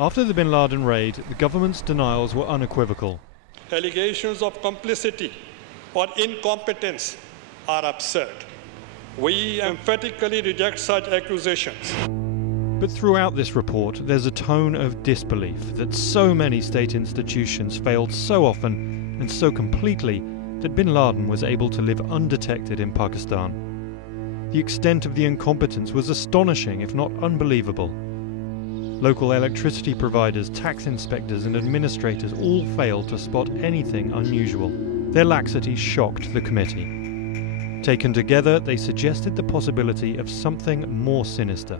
After the bin Laden raid, the government's denials were unequivocal. Allegations of complicity or incompetence are absurd. We emphatically reject such accusations. But throughout this report, there's a tone of disbelief that so many state institutions failed so often and so completely that bin Laden was able to live undetected in Pakistan. The extent of the incompetence was astonishing, if not unbelievable. Local electricity providers, tax inspectors and administrators all failed to spot anything unusual. Their laxity shocked the committee. Taken together, they suggested the possibility of something more sinister.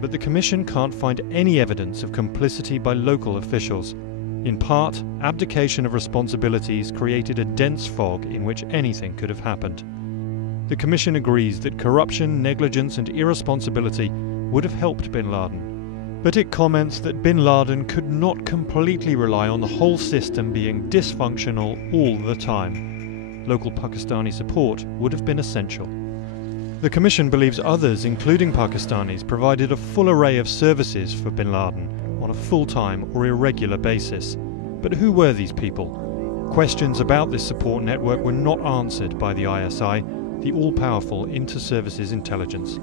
But the Commission can't find any evidence of complicity by local officials. In part, abdication of responsibilities created a dense fog in which anything could have happened. The Commission agrees that corruption, negligence and irresponsibility would have helped bin Laden. But it comments that bin Laden could not completely rely on the whole system being dysfunctional all the time. Local Pakistani support would have been essential. The Commission believes others, including Pakistanis, provided a full array of services for bin Laden on a full-time or irregular basis. But who were these people? Questions about this support network were not answered by the ISI, the all-powerful inter-services intelligence.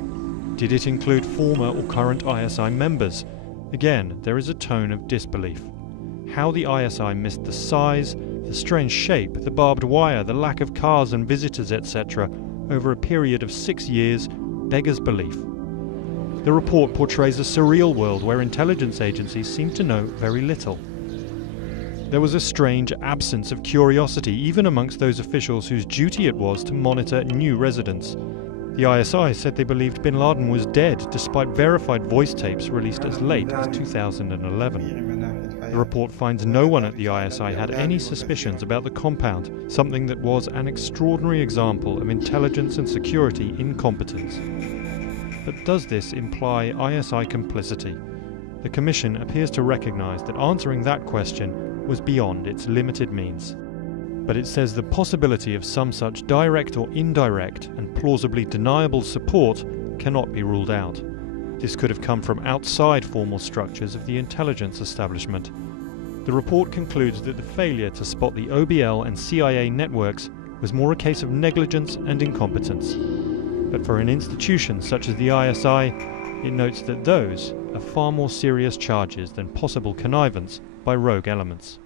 Did it include former or current ISI members? Again, there is a tone of disbelief. How the ISI missed the size, the strange shape, the barbed wire, the lack of cars and visitors, etc., over a period of 6 years beggars belief. The report portrays a surreal world where intelligence agencies seem to know very little. There was a strange absence of curiosity even amongst those officials whose duty it was to monitor new residents. The ISI said they believed bin Laden was dead despite verified voice tapes released as late as 2011. The report finds no one at the ISI had any suspicions about the compound, something that was an extraordinary example of intelligence and security incompetence. But does this imply ISI complicity? The Commission appears to recognise that answering that question was beyond its limited means. But it says the possibility of some such direct or indirect and plausibly deniable support cannot be ruled out. This could have come from outside formal structures of the intelligence establishment. The report concludes that the failure to spot the OBL and CIA networks was more a case of negligence and incompetence. But for an institution such as the ISI, it notes that those are far more serious charges than possible connivance by rogue elements.